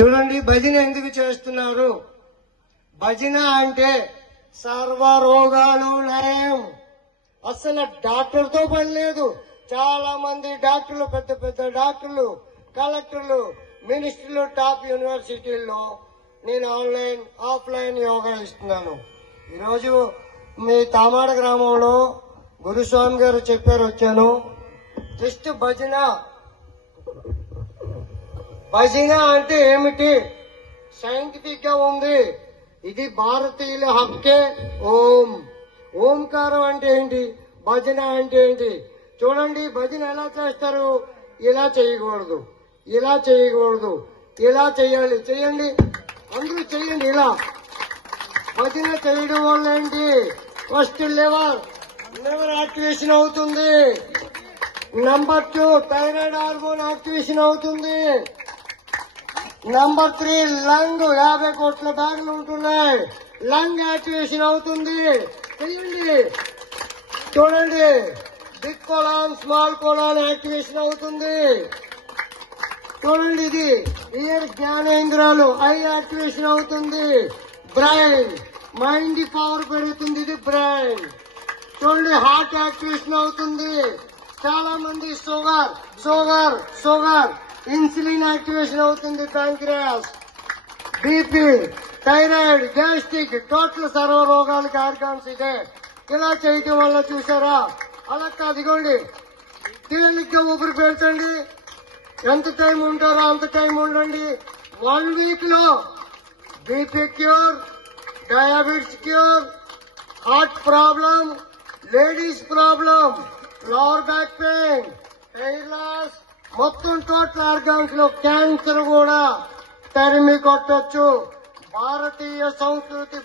చూడండి భజన ఎందుకు చేస్తున్నారు? భజన అంటే సర్వ రోగాలు నయం. అసలు డాక్టర్తో పని లేదు. చాలా మంది డాక్టర్లు పెద్ద పెద్ద డాక్టర్లు కలెక్టర్లు మినిస్టర్లు టాప్ యూనివర్సిటీల్లో నేను ఆన్లైన్ ఆఫ్లైన్ యోగా ఇస్తున్నాను ఈరోజు మీ తామాడ గ్రామంలో గురుస్వామి గారు చెప్పారు వచ్చాను. జస్ట్ భజన భజన అంటే ఏమిటి? సైంటిఫిక్గా ఉంది. ఇది భారతీయుల హక్కే. ఓం. ఓంకారం అంటే ఏంటి? భజన అంటే ఏంటి? చూడండి భజన ఎలా చేస్తారు? ఇలా చేయకూడదు. ఇలా చేయకూడదు. ఇలా చేయాలి. చేయండి. అందరూ చేయండి ఇలా. భజన చేయడం వల్ల ఏంటి? ఫస్ట్ లెవర్ లివర్ యాక్టివేషన్ అవుతుంది. Number two thyroid hormone activation అవుతుంది. నంబర్ త్రీ లంగ్ యాభై కోట్ల బ్యాగులు ఉంటున్నాయి. లంగ్ యాక్టివేషన్ అవుతుంది. చెయ్యండి చూడండి. Big colon small colon activation అవుతుంది. చూడండి ఇది. ఇయర్ జ్ఞానేంద్రాలు ఐ యాక్టివేషన్ అవుతుంది. బ్రెయిన్ మైండ్ పవర్ పెరుగుతుంది. ఇది బ్రెయిన్ చూడండి హార్ట్ యాక్టివేషన్ అవుతుంది. చాలా మంది sugar sugar sugar insulin activation అవుతుంది pancreas. BP thyroid gastric total సర్వ రోగాలకి ఆర్గాన్స్ ఇదే. ఇలా చేయటం వల్ల చూసారా అలా కాదిగోండి తేలిగ్గా ఊపిరి పెడతండి ఎంత టైం ఉంటారో అంత టైం ఉండండి. వన్ వీక్లో BP cure diabetes cure heart problem ladies problem lower back pain hair loss మొత్తం టోటల్ ఆర్గాన్స్లో క్యాన్సర్ కూడా తరిమి కొట్టొచ్చు. భారతీయ సంస్కృతి